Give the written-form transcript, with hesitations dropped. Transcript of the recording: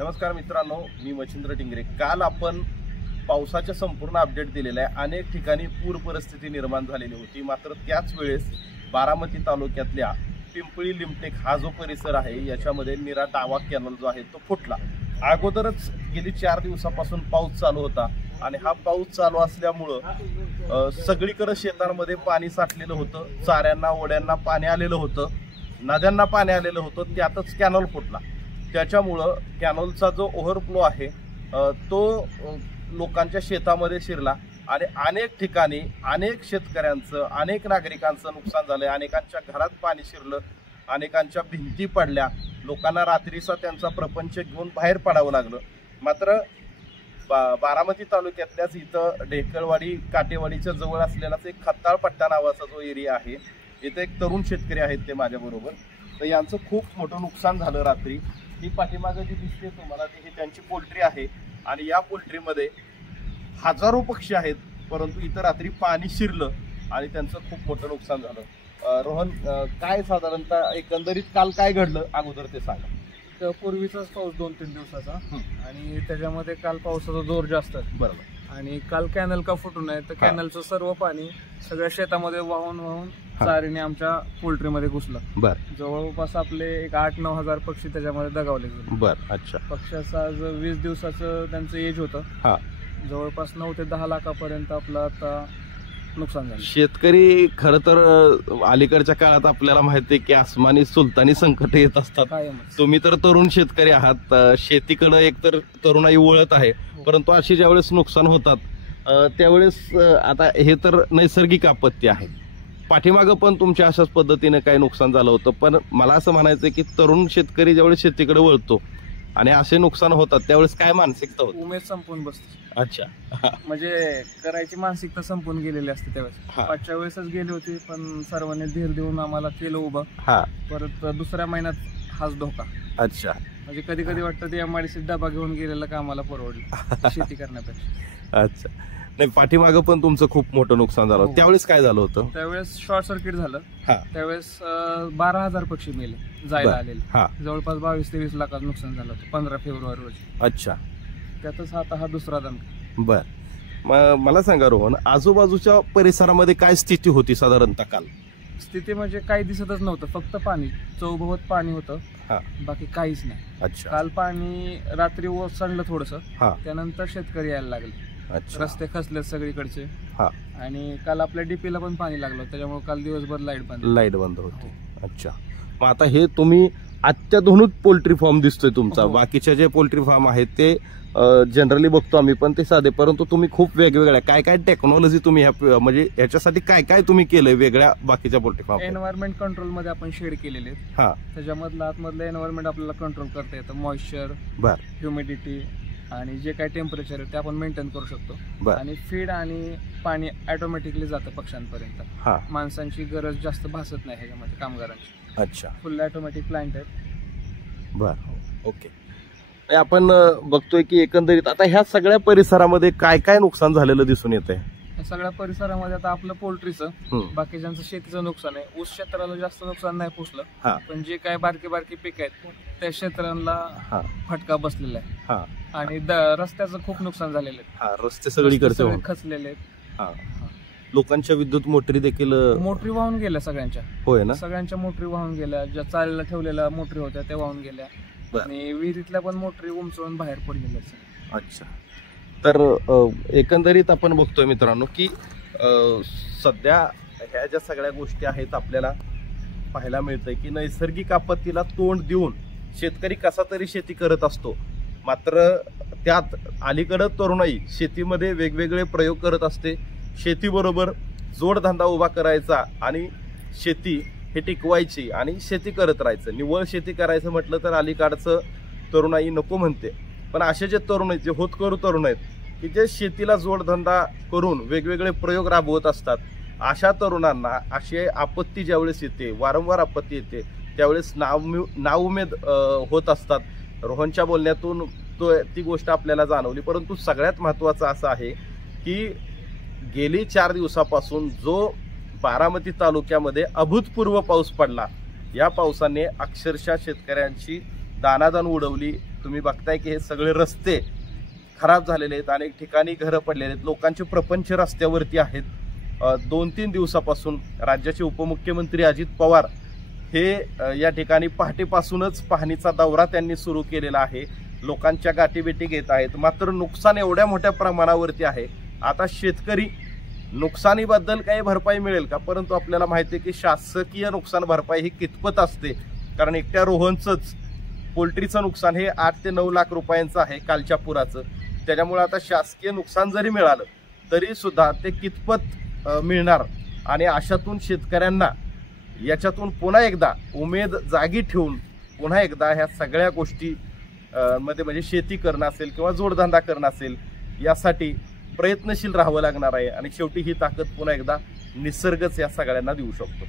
नमस्कार मित्रांनो, मी मच्छिंद्र टिंगरे। काल आपण पावसाच्या संपूर्ण अपडेट दिलेला आहे। अनेक ठिकाणी पूर परिस्थिती निर्माण झालेली होती, मात्र त्याच वेळेस बारामती तालुक्यातल्या पिंपळी लिमटेक हा जो परिसर आहे याच्यामध्ये नीरा डावा कॅनल जो आहे तो फुटला। अगोदरच गेली 4 दिवसापासून पाऊस चालू होता आणि हा पाऊस चालू असल्यामुळे सगळीकडे शेतांमध्ये पाणी साठलेलं होतं, चाऱ्यांना ओढ्यांना पाणी आलेलं होतं, नद्यांना पाणी आलेलं होतं, त्यातच कॅनल फुटला। त्याच्यामुळं कॅनलचा जो ओव्हरफ्लो आहे तो लोकांच्या शेतामध्ये शिरला आणि अनेक ठिकाणी अनेक शेतकऱ्यांचं अनेक नागरिकांचं नुकसान झालंय। अनेकांच्या घरात पाणी शिरलं, अनेकांच्या भिंती पडल्या, लोकांना रात्रीचा त्यांचा प्रपंच घेऊन बाहेर पडावं लागलं। मात्र बारामती तालुक्यातल्याच इथं ढेकळवाडी काटेवाडीच्या जवळ असलेलाच एक खत्ताळपट्टा नावाचा जो एरिया आहे, इथे एक तरुण शेतकरी आहेत ते माझ्याबरोबर। तर यांचं खूप मोठं नुकसान झालं रात्री। ही पाठीमागे जी दिसते तुम्हाला ती त्यांची पोल्ट्री आहे आणि या पोल्ट्रीमध्ये हजारो पक्षी आहेत, परंतु इथं रात्री पाणी शिरलं आणि त्यांचं खूप मोठं नुकसान झालं। रोहन, काय साधारणतः एकंदरीत काल काय घडलं अगोदर ते सांगा। तर पूर्वीचाच पाऊस 2-3 दिवसाचा आणि त्याच्यामध्ये काल पावसाचा जोर जास्त आहे। बरोबर। आणि काल कॅनल का फुटून आहे तर कॅनलचं सर्व पाणी सगळ्या शेतामध्ये वाहून चारीने आमच्या पोल्ट्रीमध्ये घुसलं। बर। जवळपास आपले एक 8-9 हजार पक्षी त्याच्यामध्ये दगावले गेले। बर, अच्छा। पक्ष्याचा 20 दिवसाचं त्यांचं एज होतं। जवळपास 9 ते 10 लाखापर्यंत आपलं आता नुकसान झालं। शेतकरी खरं तर अलीकडच्या काळात आपल्याला माहिती आहे की आसमानी सुलतानी संकट येत असतात। तुम्ही तर तरुण शेतकरी आहात, शेतीकडे एकतर तरुणाई वळत आहे, परंतु अशी ज्यावेळेस नुकसान होतात त्यावेळेस आता हे तर नैसर्गिक आपत्ती आहे, पाठीमागं पण तुमच्या अशाच पद्धतीने काही नुकसान झालं होतं। पण मला असं म्हणायचं की तरुण शेतकरी ज्यावेळेस शेतीकडे वळतो आणि असे नुकसान होतात त्यावेळेस काय मानसिकता होती? उमेद संपून बसते। अच्छा। म्हणजे करायची मानसिकता संपून गेलेली असते त्यावेळेस। पाचच्या वेळेसच गेली होती, पण सर्वांनी धीर देऊन आम्हाला केलं उभं। परत दुसऱ्या महिन्यात हाच धोका। अच्छा। म्हणजे कधी कधी वाटतं ते MIDC डबा घेऊन गेलेलं का आम्हाला परवडलं शेती करण्यापेक्षा। अच्छा। नाही, पाठीमागं पण तुमचं खूप मोठं नुकसान झालं। त्यावेळेस काय झालं होतं? त्यावेळेस शॉर्ट सर्किट झालं। त्यावेळेस 12,000 पक्षी मेले जायला आलेले। जवळपास 22-23 लाखाचं नुकसान झालं होतं 15 फेब्रुवारी रोजी। अच्छा। त्यातच आता हा दुसरा दणका। बर। मला सांगा रोहन, आजूबाजूच्या परिसरामध्ये काय स्थिती होती साधारणतः काल? स्थिती म्हणजे काही दिसतच नव्हतं, फक्त पाणी, चौभवत पाणी होतं, बाकी काहीच नाही। अच्छा। काल पाणी रात्री ओसरलं थोडस, त्यानंतर शेतकरी यायला लागले। रस्ते खचले सगळीकडचे आणि काल आपल्या डीपीला पण पाणी लागलं, त्याच्यामुळे काल दिवसभर लाईट बंद होती। अच्छा। मग आता हे तुम्ही अत्याधुनिक पोल्ट्री फार्म दिसतोय तुमचा। बाकीचे जे पोल्ट्री फार्म आहेत ते जनरली बघतो आम्ही, पण ते साधे, परंतु तुम्ही खूप वेगवेगळ्या काय काय टेक्नॉलॉजी तुम्ही म्हणजे याच्यासाठी काय काय तुम्ही केलंय वेगळ्या बाकीच्या पोल्ट्री फार्म? एन्व्हायरमेंट कंट्रोल मध्ये आपण शेड केलेले आहेत। त्याच्यामधलं आतमधलं एन्व्हायरमेंट आपल्याला कंट्रोल करता येतं, मॉइश्चर, ह्युमिडिटी आणि जे काही टेम्परेचर आहे ते आपण मेंटेन करू शकतो। आणि फीड आणि पाणी ऑटोमॅटिकली जातं पक्ष्यांपर्यंत, माणसांची गरज जास्त भासत नाही ह्याच्यामध्ये, कामगारांची। अच्छा। फुल ऑटोमॅटिक प्लांट आहे। बर, ओके। आपण बघतोय की एकंदरीत आता ह्या सगळ्या परिसरामध्ये काय काय नुकसान झालेलं दिसून येत आहे? सगळ्या परिसरामध्ये आता आपलं पोल्ट्रीचं, बाकीच्यांचं शेतीचं नुकसान आहे। ऊस क्षेत्राला जास्त नुकसान नाही पोचलं, पण जे काय बारकी पीक आहेत त्या क्षेत्रांना फटका बसलेला आहे। आणि रस्त्याचं खूप नुकसान झालेलं आहे। रस्ते सगळीकडे खचलेले आहेत। लोकांच्या विद्युत मोटरी देखील मोटरी वाहून गेल्या सगळ्यांच्या। होय ना? सगळ्यांच्या मोटरी वाहून गेल्या, ज्या चालीला ठेवलेल्या मोटरी होत्या त्या वाहून गेल्या आणि विहिरीतल्या पण मोटरी उंचवून बाहेर पडलेल्या। अच्छा। तर एकंदरीत आपण बघतोय मित्रांनो की सध्या ह्या ज्या सगळ्या गोष्टी आहेत आपल्याला पाहायला मिळतंय की नैसर्गिक आपत्तीला तोंड देऊन शेतकरी कसा तरी शेती करत असतो, मात्र त्यात अलीकडं तरुणाई शेतीमध्ये वेगवेगळे प्रयोग करत असते। शेतीबरोबर जोडधंदा उभा करायचा आणि शेती हे टिकवायची आणि शेती करत राहायचं। निव्वळ शेती करायचं म्हटलं तर अलीकडचं तरुणाई नको म्हणते, पण असे जे तरुण आहेत, जे होतकरू तरुण आहेत की जे शेतीला जोडधंदा करून वेगवेगळे प्रयोग राबवत असतात, अशा तरुणांना अशी आपत्ती ज्यावेळेस येते, वारंवार आपत्ती येते, त्यावेळेस नाउमेद होत असतात। रोहनच्या बोलण्यातून ती गोष्ट आपल्याला जाणवली। परंतु सगळ्यात महत्त्वाचं असं आहे की गेली 4 दिवसापासून जो बारामती तालुक्यामध्ये अभूतपूर्व पाऊस पडला, या पावसाने अक्षरशः शेतकऱ्यांची दानादान उडवली। तुम्ही बघताय की हे सगळे रस्ते खराब झालेले आहेत, अनेक ठिकाणी घरं पडलेले आहेत, लोकांचे प्रपंच रस्त्यावरती आहेत. 2-3 दिवसापासून राज्याचे उपमुख्यमंत्री अजित पवार हे या ठिकाणी पहाटेपासूनच पाहणीचा दौरा त्यांनी सुरू केलेला आहे. लोकांच्या गाठीभेटी घेत आहेत. मात्र नुकसान एवढ्या मोठ्या प्रमाणावरती आहे. आता शेतकरी नुकसानीबद्दल काही भरपाई मिळेल का, परंतु आपल्याला माहिती आहे की शासकीय नुकसान भरपाई ही कितपत असते, कारण एकट्या रोहनचंच पोल्ट्रीचं नुकसान हे 8 ते 9 लाख रुपयांचं आहे कालच्या पुराचं. त्याच्यामुळे आता शासकीय नुकसान जरी मिळालं तरी सुद्धा ते कितपत मिळणार, आणि अशातून शेतकऱ्यांना याच्यातून पुन्हा एकदा उमेद जागी ठेवून पुन्हा एकदा ह्या सगळ्या गोष्टी मध्ये म्हणजे शेती करणं असेल किंवा जोडधंदा करणं असेल यासाठी प्रयत्नशील राहावं लागणार आहे. आणि शेवटी ही ताकद पुन्हा एकदा निसर्गच या सगळ्यांना देऊ शकतो.